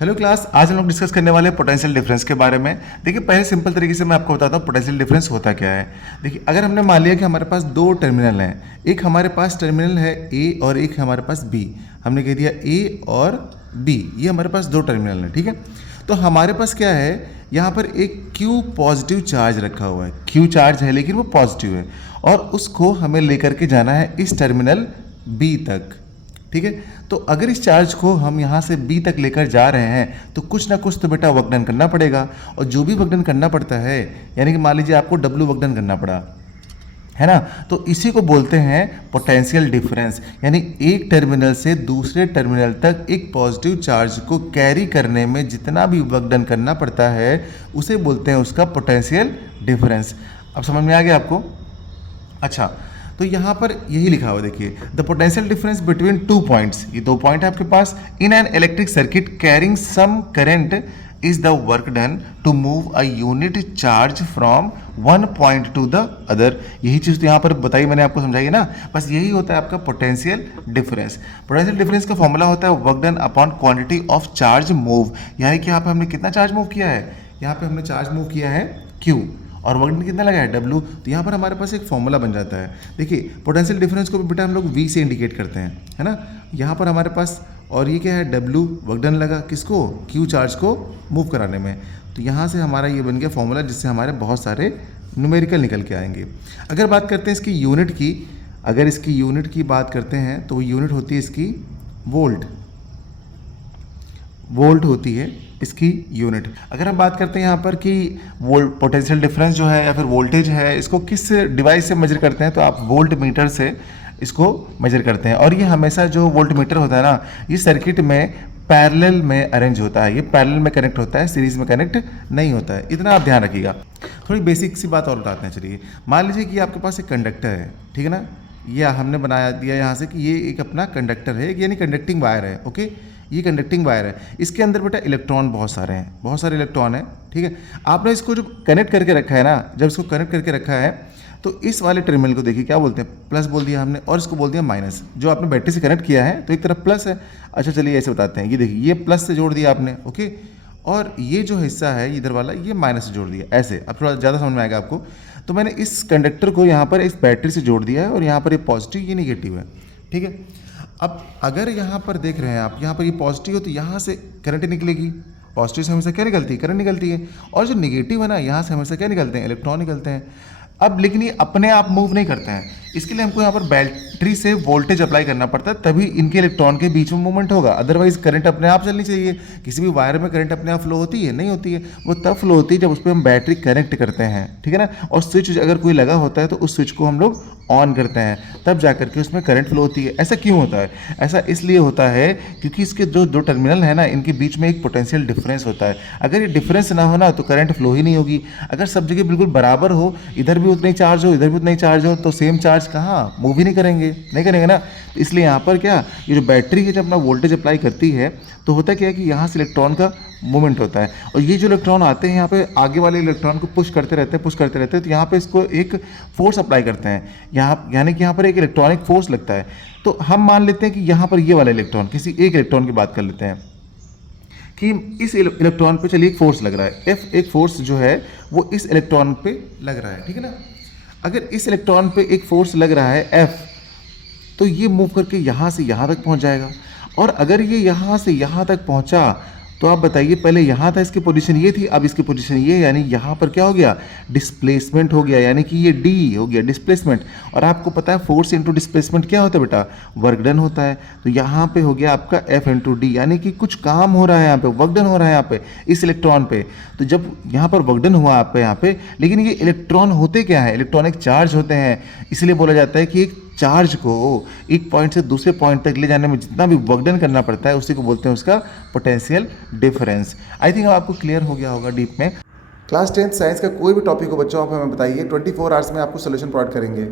Hello class, आज हम लोग डिस्कस करने वाले हैं पोटेंशियल डिफरेंस के बारे में। देखिए, पहले सिंपल तरीके से मैं आपको बताता हूँ पोटेंशियल डिफरेंस होता क्या है। देखिए, अगर हमने मान लिया कि हमारे पास दो टर्मिनल हैं, एक हमारे पास टर्मिनल है ए और एक हमारे पास बी। हमने कह दिया ए और बी, ये हमारे पास दो टर्मिनल हैं, ठीक है। तो हमारे पास क्या है, यहाँ पर एक क्यू पॉजिटिव चार्ज रखा हुआ है। क्यू चार्ज है लेकिन वो पॉजिटिव है, और उसको हमें लेकर के जाना है इस टर्मिनल बी तक, ठीक है। तो अगर इस चार्ज को हम यहाँ से बी तक लेकर जा रहे हैं तो कुछ ना कुछ तो बेटा वर्क डन करना पड़ेगा, और जो भी वर्क डन करना पड़ता है, यानी कि मान लीजिए आपको डब्ल्यू वर्क डन करना पड़ा, है ना, तो इसी को बोलते हैं पोटेंशियल डिफरेंस। यानी एक टर्मिनल से दूसरे टर्मिनल तक एक पॉजिटिव चार्ज को कैरी करने में जितना भी वर्क डन करना पड़ता है उसे बोलते हैं उसका पोटेंशियल डिफरेंस। अब समझ में आ गया आपको? अच्छा, तो यहाँ पर यही लिखा हुआ देखिए, the potential difference between two points, ये दो पॉइंट है आपके पास, in an electric circuit carrying some current is the work done to move a unit charge from one point to the other. यही चीज़ तो यहाँ पर बताई मैंने आपको, समझाई है ना। बस यही होता है आपका पोटेंशियल डिफरेंस। पोटेंशियल डिफरेंस का फॉर्मूला होता है work done upon quantity of charge move. यानी कि यहाँ पे हमने कितना चार्ज मूव किया है, यहाँ पे हमने चार्ज मूव किया है Q, और वर्क डन कितना लगा है W। तो यहाँ पर हमारे पास एक फॉर्मूला बन जाता है। देखिए, पोटेंशियल डिफरेंस को भी बेटा हम लोग V से इंडिकेट करते हैं, है ना। यहाँ पर हमारे पास, और ये क्या है, W वर्क डन लगा किसको, Q चार्ज को मूव कराने में। तो यहाँ से हमारा ये बन गया फॉर्मूला, जिससे हमारे बहुत सारे न्यूमेरिकल निकल के आएंगे। अगर बात करते हैं इसकी यूनिट की, अगर इसकी यूनिट की बात करते हैं तो वो यूनिट होती है इसकी वोल्ट। वोल्ट होती है इसकी यूनिट। अगर हम बात करते हैं यहाँ पर कि वोल्ट पोटेंशियल डिफरेंस जो है या फिर वोल्टेज है, इसको किस डिवाइस से मेजर करते हैं, तो आप वोल्ट मीटर से इसको मेजर करते हैं। और ये हमेशा जो वोल्ट मीटर होता है ना, ये सर्किट में पैरेलल में अरेंज होता है, ये पैरेलल में कनेक्ट होता है, सीरीज में कनेक्ट नहीं होता है, इतना आप ध्यान रखिएगा। थोड़ी बेसिक सी बात और बताते हैं, चलिए। मान लीजिए कि आपके पास एक कंडक्टर है, ठीक है ना, ये हमने बना दिया यहाँ से कि ये एक अपना कंडक्टर है, यानी कंडक्टिंग वायर है, ओके। ये कंडक्टिंग वायर है, इसके अंदर बेटा इलेक्ट्रॉन बहुत सारे हैं, बहुत सारे इलेक्ट्रॉन हैं, ठीक है। आपने इसको जो कनेक्ट करके रखा है ना, जब इसको कनेक्ट करके रखा है तो इस वाले टर्मिनल को देखिए क्या बोलते हैं, प्लस बोल दिया हमने, और इसको बोल दिया माइनस। जो आपने बैटरी से कनेक्ट किया है तो एक तरफ प्लस है। अच्छा, चलिए ऐसे बताते हैं, ये देखिए, ये प्लस से जोड़ दिया आपने, ओके, और ये जो हिस्सा है इधर वाला, ये माइनस से जोड़ दिया, ऐसे। अब थोड़ा ज़्यादा समझ में आएगा आपको। तो मैंने इस कंडक्टर को यहाँ पर इस बैटरी से जोड़ दिया है, और यहाँ पर ये पॉजिटिव, ये निगेटिव है, ठीक है। अब अगर यहाँ पर देख रहे हैं आप, यहाँ पर ये पॉजिटिव है तो यहाँ से करंट निकलेगी, पॉजिटिव से हमेशा क्या निकलती है, करंट निकलती है। और जो निगेटिव है ना, यहाँ से हमेशा क्या निकलते हैं, इलेक्ट्रॉन निकलते हैं। अब लेकिन ये अपने आप मूव नहीं करते हैं, इसके लिए हमको यहाँ पर बैटरी से वोल्टेज अप्लाई करना पड़ता है, तभी इनके इलेक्ट्रॉन के बीच में मूवमेंट होगा। अदरवाइज करंट अपने आप चलनी चाहिए। किसी भी वायर में करंट अपने आप फ्लो होती है, नहीं होती है। वो तब फ्लो होती है जब उस पर हम बैटरी कनेक्ट करते हैं, ठीक है ना। और स्विच अगर कोई लगा होता है तो उस स्विच को हम लोग ऑन करते हैं, तब जा करके उसमें करंट फ्लो होती है। ऐसा क्यों होता है? ऐसा इसलिए होता है क्योंकि इसके जो दो टर्मिनल है ना, इनके बीच में एक पोटेंशियल डिफरेंस होता है। अगर ये डिफरेंस ना हो ना तो करंट फ्लो ही नहीं होगी। अगर सब जगह बिल्कुल बराबर हो, इधर भी उतना ही चार्ज हो, इधर भी उतना ही चार्ज हो, तो सेम चार्ज कहाँ मूव ही नहीं करेंगे ना। तो इसलिए यहाँ पर क्या, ये जो बैटरी है जब अपना वोल्टेज अप्लाई करती है तो होता क्या है कि यहाँ से इलेक्ट्रॉन का मूवमेंट होता है, और ये जो इलेक्ट्रॉन आते हैं यहाँ पे आगे वाले इलेक्ट्रॉन को पुश करते रहते हैं, तो यहाँ पे इसको एक फोर्स अप्लाई करते हैं, यहाँ यानी कि यहाँ पर एक इलेक्ट्रॉनिक फोर्स लगता है। तो हम मान लेते हैं कि यहाँ पर ये वाला इलेक्ट्रॉन, किसी एक इलेक्ट्रॉन की बात कर लेते हैं कि इस इलेक्ट्रॉन पे चलिए एक फोर्स लग रहा है, एफ एक फोर्स जो है वो इस इलेक्ट्रॉन पे लग रहा है, ठीक है ना। अगर इस इलेक्ट्रॉन पे एक फोर्स लग रहा है एफ, तो ये मूव करके यहाँ से यहाँ तक पहुँच जाएगा। और अगर ये यहाँ से यहाँ तक पहुँचा तो आप बताइए, पहले यहाँ था, इसकी पोजीशन ये थी, अब इसकी पोजीशन ये, यानी यहाँ पर क्या हो गया, डिस्प्लेसमेंट हो गया, यानी कि ये डी हो गया डिस्प्लेसमेंट। और आपको पता है फोर्स इंटू डिस्प्लेसमेंट क्या होता है बेटा, वर्क डन होता है। तो यहाँ पे हो गया आपका एफ इंटू डी, यानी कि कुछ काम हो रहा है यहाँ पे, वर्क डन हो रहा है यहाँ पे इस इलेक्ट्रॉन पे। तो जब यहाँ पर वर्क डन हुआ आपका यहाँ पे, लेकिन ये इलेक्ट्रॉन होते क्या है, इलेक्ट्रॉनिक चार्ज होते हैं। इसलिए बोला जाता है कि एक चार्ज को एक पॉइंट से दूसरे पॉइंट तक ले जाने में जितना भी वर्क डन करना पड़ता है, उसी को बोलते हैं उसका पोटेंशियल डिफरेंस। आई थिंक अब आपको क्लियर हो गया होगा डीप में। क्लास 10th साइंस का कोई भी टॉपिक हो बच्चों, आप हमें बताइए, 24 आवर्स में आपको सोल्यूशन प्रोवाइड करेंगे।